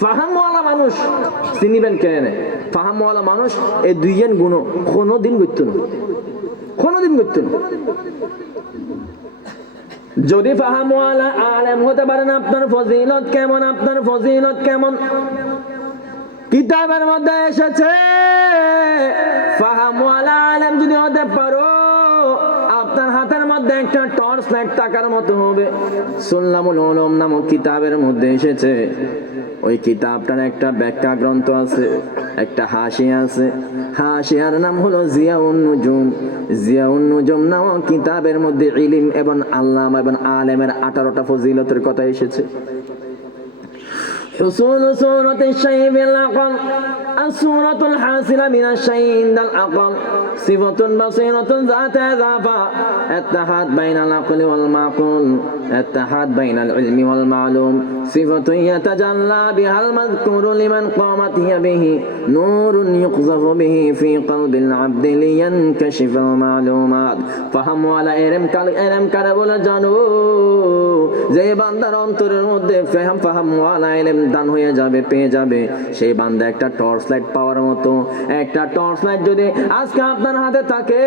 ফাহামওয়ালা মানুষ চিনিবেন কেন? ফাহামওয়ালা মানুষ এই দুইজন গুণ কোনোদিন করতো না, কোনোদিন করতো না। যদি ফাহামওয়ালা আলেম হতে পারেন, আপনার ফজিলত কেমন, আপনার ফজিলত কেমন? কিতাবের মধ্যে এসেছে ফাহামওয়ালা আলেম যদি হতে পারো, আপনার হাতের মধ্যে একটা টর্চ লাইট টাকার মতো হবে। সুল্লামুল উলুম নামক কিতাবের মধ্যে এসেছে, ওই কিতাবটার একটা ব্যাখ্যা গ্রন্থ আছে, একটা হাসিয়া আছে, হাসিয়ার নাম হলো জিয়াউন নুজুম। জিয়াউন নুজুম নামক কিতাবের মধ্যে ইলম এবং আল্লামা এবং আলেমের 18টা ফজিলতের কথা এসেছে। حصول صورة الشيء بالعقل، الصورة الحاصلة من الشيء عند العقل، صفة بصيرة ذات إضافة، اتحاد بين العقل والمعقول، اتحاد بين العلم والمعلوم، صفة يتجلى بها المذكور لمن قامت هي به، نور يقذف به في قلب العبد لينكشف المعلومات। فهم ولا এরম করে বলে জানো যে বান্দার অন্তরের মধ্যে ফাহাম ওয়ালা ইলম দান হয়ে যাবে, পেয়ে যাবে, সেই বান্দা একটা টর্চ লাইট পাওয়ার মতো। একটা টর্চ লাইট যদি আজকে আপনার হাতে থাকে,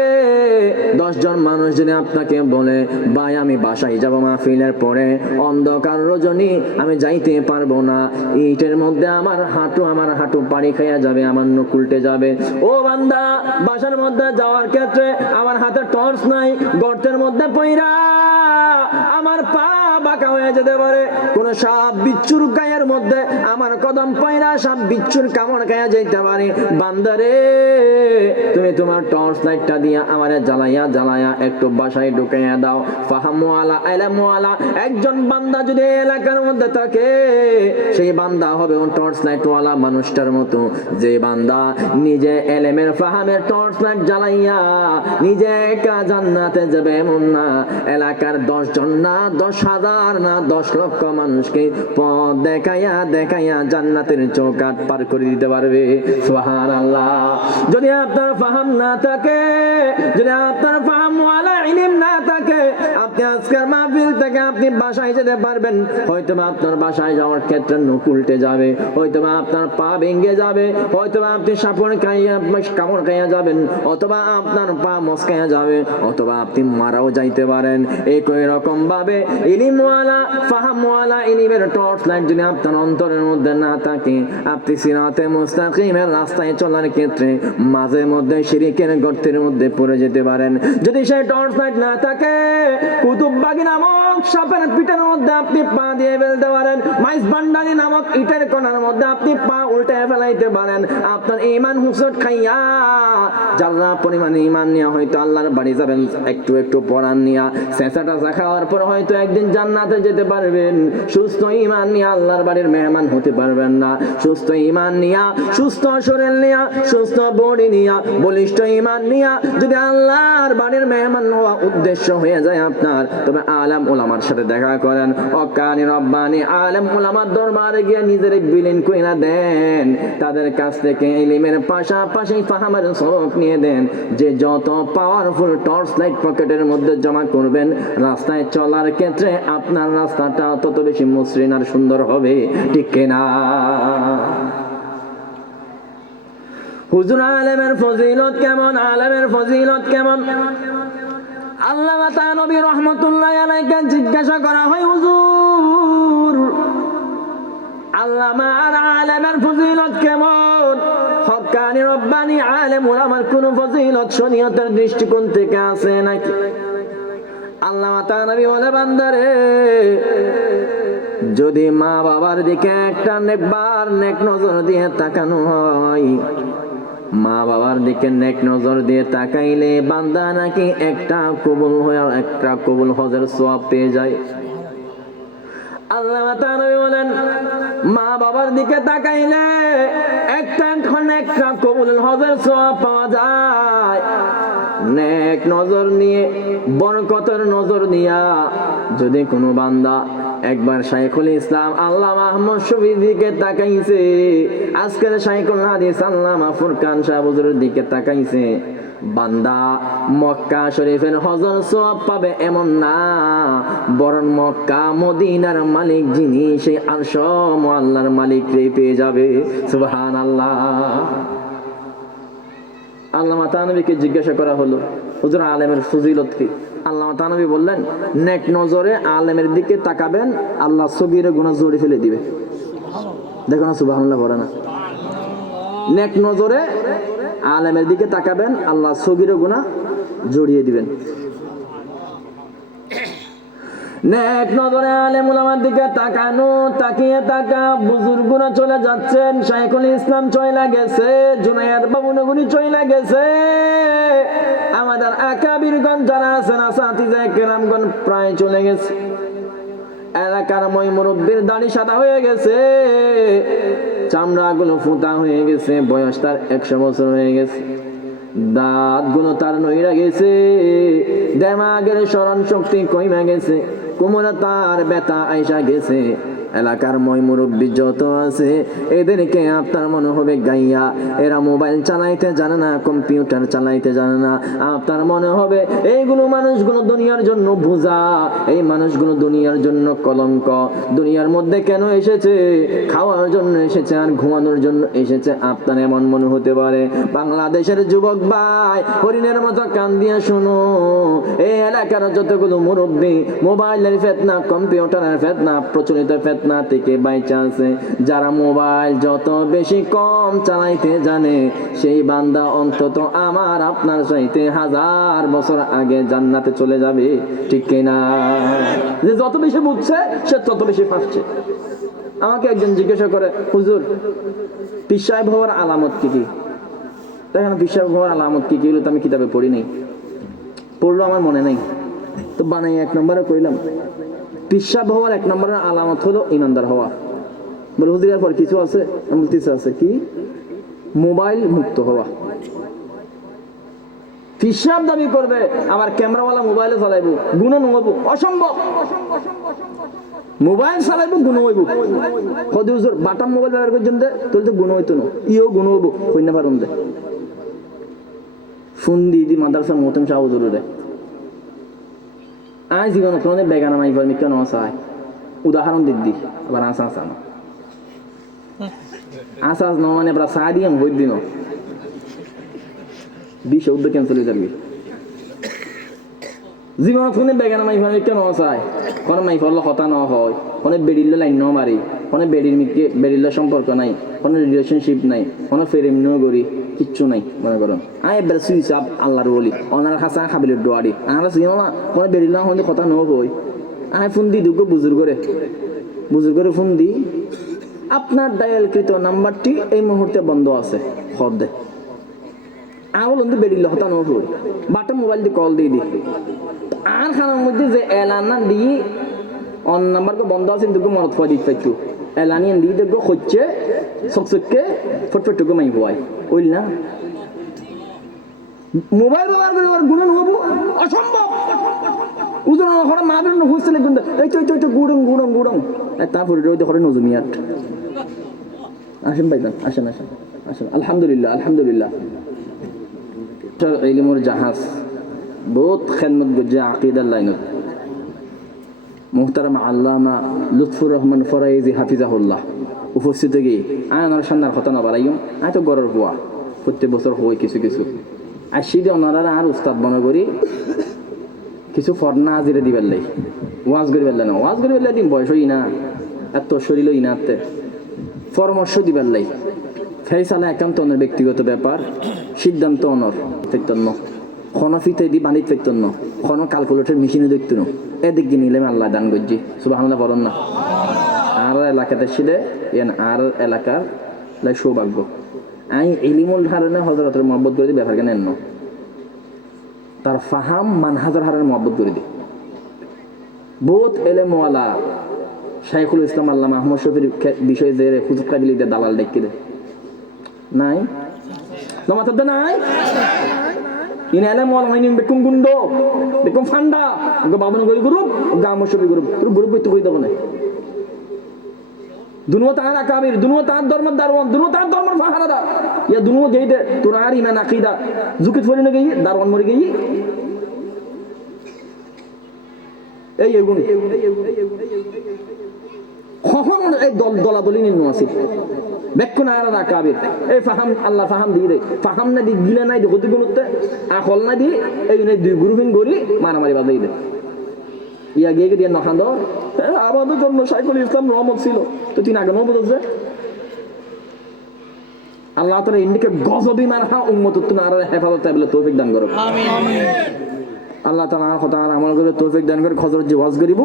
10 জন মানুষ যদি আপনাকে বলে ভাই আমি বাসায় যাব মাহফিলের পরে, অন্ধকার রজনী আমি যাইতে পারবো না, ইটের মধ্যে আমার হাঁটু পানি খাইয়া যাবে, আমার নখ উল্টে যাবে, ও বান্দা বাসার মধ্যে যাওয়ার ক্ষেত্রে আমার হাতে টর্চ নাই, গর্তের মধ্যে পইরা আমার পা বাঁকা হয়ে যেতে পারে, কোন সাপ বিচ্ছুর গায়ের মধ্যে আমার কদম পয়রা সাপ বিচ্ছুর কামড় খাইয়া যাইতে পারে, বান্দারে তুমি তোমার টর্চ লাইটটা দিয়া আমারে জ্বালাইয়া একটু বাসায় ঢুকাইয়া দাও। ফাহামওয়ালা ইলমওয়ালা একজন বান্দা যদি এলাকার মধ্যে থাকে, সেই বান্দা হবে টর্চ লাইটওয়ালা মানুষটার মতো, যে বান্দা নিজে এলেমের ফাহামের টর্চ লাইট জ্বালাইয়া নিজে একা জান্নাতে যাবে এমন না, এলাকার 10 জন না 10,000 না 10 লক্ষ মানুষকে পথ দেখাইয়া জান্নাতের চৌকাঠ পার করে দিতে পারবে। সুবহানাল্লাহ। যদি আপনার ফাহাম না থাকে, যদি আপনার ফাহাম ওয়ালা ইলম না থাকে, আপনি আজকের মাহফিল থেকে আপনি বাসায় যেতে পারবেন, হয়তোবা আপনার বাসায় যাওয়ার ক্ষেত্রে নখ উল্টে যাবে, হয়তোবা আপনার পা ভেঙে যাবে, হয়তোবা আপনি কামড় খাইয়া যাবেন, অথবা আপনার পা মস্কাইয়া যাবে, অথবা আপনি মারাও যাইতে পারেন। একই রকম ভাবে ইলিমওয়ালা ফাহামওয়ালা ইলিমের টর্চ লাইট যদি আপনার অন্তরের মধ্যে না থাকে, আপনি সিরাতে মুস্তাকিমের রাস্তায় চলার ক্ষেত্রে মাঝে মধ্যে শিরিকের গর্তের মধ্যে পড়ে যেতে পারেন। যদি সেই টর্চ লাইট না থাকে, কুতুববাগী নামক সাপের পিঠের মধ্যে আপনি পা দিয়ে ফেলতে পারেন, মাইজ ভান্ডারি নামক ইটের কোণার মধ্যে আপনি পা উল্টে ফেলাইতে পারেন। আপনার ঈমান হুসট খাইয়া যারা পরিমাণে ঈমান নিয়ে হয়তো আল্লাহর বাড়ি যাবেন, একটু একটু পরান নিয়া চেঁচাটা খাওয়ার পর হয়তো একদিন জান্নাতে যেতে পারবেন। সুস্থ ঈমান নিয়ে আল্লাহর বাড়ির মেহমান হতে পারবেন না। সুস্থ ঈমান নিয়া, সুস্থ শরীর নিয়া, সুস্থ বডি নিয়া, বলিষ্ঠ ঈমান নিয়া যদি আল্লাহর বাড়ির মেহমান হওয়া উদ্দেশ্য হয়ে যায় আপনার, তবে আলেম ওলামার সাথে দেখা করেন। অকানি রব্বানি আলেম ওলামার দরবারে গিয়ে নিজের বিলীন কইরা দেন, তাদের কাছ থেকে ইলমের পাশাপাশি ফাহামের সবক নিয়ে দেন। যে যত পাওয়ারফুল টর্চ লাইট পকেটের মধ্যে জমা করবেন, রাস্তায় চলার ক্ষেত্রে আপনার রাস্তাটা তত বেশি মসৃণ আর সুন্দর হবে, ঠিক কিনা? হুজুর আলেমের ফজিলত কেমন, আলেমের ফজিলত কেমন? আল্লামা তানবী রহমাতুল্লাহি আলাইহি জিজ্ঞাসা করা হয়, হুজুর আল্লামা আর আলেমের ফজিলত কেমন? হক্কানি রব্বানি আলেম ওলামার কোন ফজিলত শরীয়তের দৃষ্টিকোণ থেকে আছে নাকি? আল্লামা তানবী বলে, বান্দারে, যদি মা বাবার দিকে একটা নেকবার নেক নজর দিয়ে তাকানো হয়, মা বাবার দিকে নেক নজর দিয়ে তাকাইলে বান্দা নাকি একটা কবুল হজের সওয়াব পেয়ে যায়। আল্লাহ তাআলা বলেন, মা বাবার দিকে তাকাইলে একটা কবুল হজের সওয়াব পাওয়া যায়। নেক নজর নিয়ে, বরকতের নজর নিয়া যদি কোনো বান্দা একবার শাইখুল ইসলাম আল্লামা আহমদ শফীর দিকে তাকাইছে, আজকের শাইখুল হাদিস আল্লামা ফুরকান শাহ হুজুরের দিকে তাকাইছে, বান্দা মক্কা শরীফের হজের সওয়াব পাবে এমন না, বরং মক্কা মদিনার মালিক যিনি, সেই আরশ মুআল্লার মালিক রে পেয়ে যাবে। সুবহানাল্লাহ। আল্লামা তানবীকে জিজ্ঞাসা করা হলো, হুজুর আলেমের ফজিলত কি? আল্লামা তানবী বললেন, নেক নজরে আলেমের দিকে তাকাবেন, আল্লাহ সগীরে গুনাহ জড়িয়ে ফেলে দিবে। দেখো না, সুবহানাল্লাহ বলে না? নেক নজরে আলেমের দিকে তাকাবেন, আল্লাহ সগীরে গুনাহ জড়িয়ে দিবেন। নেক নজরে আলেম ওলামার দিকে তাকানো, তাকিয়ে তাকা বুজুর্গরা চলে যাচ্ছেন, শাইখুল ইসলাম চলে গেছে, জুনায়েদ বাবু নগরী চলে গেছে, আমাদের আকাবিরগণ যারা আছেন আসাতিজায়ে কেরামগণ প্রায় চলে গেছে, এলাকার মই মুরব্বির দাড়ি সাদা হয়ে গেছে, চামড়াগুলো ফোঁতা হয়ে গেছে, বয়স তার 100 বছর হয়ে গেছে, দাঁত গুলো তার নইরা গেছে, দেমাগের স্মরণ শক্তি কইমা গেছে, কোমরে তার ব্যথা আইসা গেছে। এলাকার মই মুরব্বী যত আছে এদেরকে আপনার মনে হবে গাইয়া, এরা মোবাইল চালাইতে জানে না, কম্পিউটার চালাইতে জানে না, আপনার মনে হবে এইগুলো মানুষগুলো দুনিয়ার জন্য বোঝা, এই মানুষগুলো দুনিয়ার জন্য কলঙ্ক, দুনিয়ার মধ্যে কেন এসেছে? খাওয়ার জন্য এসেছে আর ঘুমানোর জন্য এসেছে, আপনার এমন মনে হতে পারে। বাংলাদেশের যুবক ভাই, হরিণের মতো কান দিয়ে শোনো, এই এলাকার যতগুলো মুরব্বী মোবাইলের ফেতনা, কম্পিউটারের ফেতনা, প্রচলিত ফেতনা থেকে বাইচা আছে, যারা মোবাইল যত বেশি কম চালাইতে জানে, সেই বান্দা অন্তত আমার আপনার চাইতে 1000 বছর আগে জান্নাতে চলে যাবে, ঠিক কিনা? যে যত বেশি বুঝছে সে তত বেশি ফাঁসছে। আমাকে একজন জিজ্ঞাসা করে, হুজুর পীর সাহেব হওয়ার আলামত কি কি? দেখেন, পীর সাহেব হওয়ার আলামত কি কি? এগুলো তো আমি কিতাবে পড়ি নাই, পড়লো আমার মনে নাই, তো বানাই 1 নম্বরে কইলাম, পীর সাহেব হওয়ার 1 নম্বরের আলামত হলো ইমানদার হওয়া। বলে, হুজুরের পর কিছু আছে? কিছু আছে। কি? মোবাইল মুক্ত হওয়া। পীর সাহেব দাবি করবে আবার ক্যামেরাওয়ালা মোবাইলে চালাইবো, গুনাহ নহবো, অসম্ভব। মোবাইল চালাইবো, গুনাহ হইব। কদি হুজুর বাটাম মোবাইল ব্যবহার করছেন দে, তোর তো গুনাহ হইতো না, ইও গুনাহ হইব, কইনা পারুন দে। ফোন দি মাদ্রাসা মহতম শাহ হুজুরে আই জীবন কোনো বেগানা মাই পারমি কেন চাই উদাহরণ দিদি আবার আসা আসা না আসা ন মানে আমরা চা দিয়ে বই দিন 20 ক্যান্সেল হয়ে যাবি জীবন কোনো বেগানা মাই পারমি কেন চাই কোনো মাই ফল হতা ন হয় কোনো বেডিলে লাইন ন মারি কোনো বেডিলে সম্পর্ক নাই কোনো রিলেশনশিপ নাই কোনো ফেরেম ন করি কিচ্ছু নাই মনে করুন আই এবার সুইচ আপ আল্লাহর বলি ওনার কাছে খাবিলের দোয়ারি আর সিও না কোনো বেডিলে হলে কথা ন হই আই ফোন দি দুগো বুজুর্গরে ফোন দি আপনার ডায়ালকৃত নাম্বারটি এই মুহূর্তে বন্ধ আছে খদ দে আঙুল অন্ধ বেডিলে হতা ন হই বাটা মোবাইল দিয়ে কল দিয়ে দি আর খানার মধ্যে যে এলান না দিয়ে অন নাম্বারকে বন্ধ আছে দুগো মনত পড়ে দিতে একটু এলানিয়ান দিয়ে দেখো হচ্ছে সকসকে ফটফটুকু মাই হওয়াই ওইল না মোবাইল ব্যবহার করে আর গুণন হবো অসম্ভব উজন হরে মা বের হুইসলে গুন্ডা এই তো গুড়ং তারপরে রইতে হরে নজমিয়াত আসেন ভাইজান আসেন আলহামদুলিল্লাহ ইলমুর জাহাজ বহুত খেদমত গজে আকীদার লাইনত মুহতারাম আল্লামা লুৎফুর রহমান ফরাইজি হাফিজাহুল্লাহ উপস্থিত গিয়ে আয় ওনার সামনে কথা না বাড়াইম আয় তো গড়ের হওয়া প্রত্যেক বছর হয় কিছু আর সিদে ওনারা আর উস্তাদ মনে করি কিছু ফর্না আজিরে দিবার লাই ওয়াজ করি পারলে না ওয়াজ করি পারলে দিন বয়স হই না এত শরীর হই না পরামর্শ দিবার লাই ফেরিসালা একান্ত অনের ব্যক্তিগত ব্যাপার সিদ্ধান্ত অনর ফেতন্য খনফিতে দি বানিত ফেতন্য খন ক্যালকুলেটর মেশিনে দেখতো না এদিক গিয়ে নিলাম আল্লাহ দান গজ্জি সুবহানাল্লাহ বলেন না আর এলাকাতে ছিলেন আর এলাকার লাই সৌভাগ্য আই ইলিমুল ধারণে হজরতের মহব্বত করে দিই ব্যাপার কেন এন্ন তার ফাহাম মানহাজার হারের মহব্বত করে দিই বহুত এলে মোয়ালা শাইখুল ইসলাম আল্লাহ আহমদ শফির বিষয়ে যে হুজুর কাবিলিদের দালাল ডেকে দে নাই নমাতার দে নাই ইন এলে মোয়ালা মাইনিং বেকুম গুন্ডো বেকুম ফান্ডা বাবন গরি গ্রুপ আহমদ শফি গ্রুপ তোর গ্রুপ বইতে কই দেব না দুনো তার আকাবির দুনো তার ধর্মের দারওয়ান দুনো তার ধর্মের ফাহারাদা ইয়া দুনো গেইতে তোর আর ইমান আকীদা জুকিত ফরিনে গই দারওয়ান মরে গই এই এগুন কখন এই দলাদলি নিন্ন আছে বেক্ষণ আর আকাবির এই ফাহাম আল্লাহ ফাহাম দিয়ে দে ফাহাম না দি গিলা নাই দেখতে গুণতে আকল না দি এই নে দুই গ্রুপিং করি মারামারি বাজাই দে ইয়া গিয়ে দিয়ে নখান্দ আমাদের জন্য শাইখুল ইসলাম রহমত ছিল তো তিনি আগে নবুদ আছে আল্লাহ তাআলা ইন্ডিকে গজবি মারহা উম্মত তুমি আর হেফাজত বলে তৌফিক দান করো আমিন আল্লাহ তাআলা কথা আমল করে তৌফিক দান করে হযরত জি ওয়াজ করিব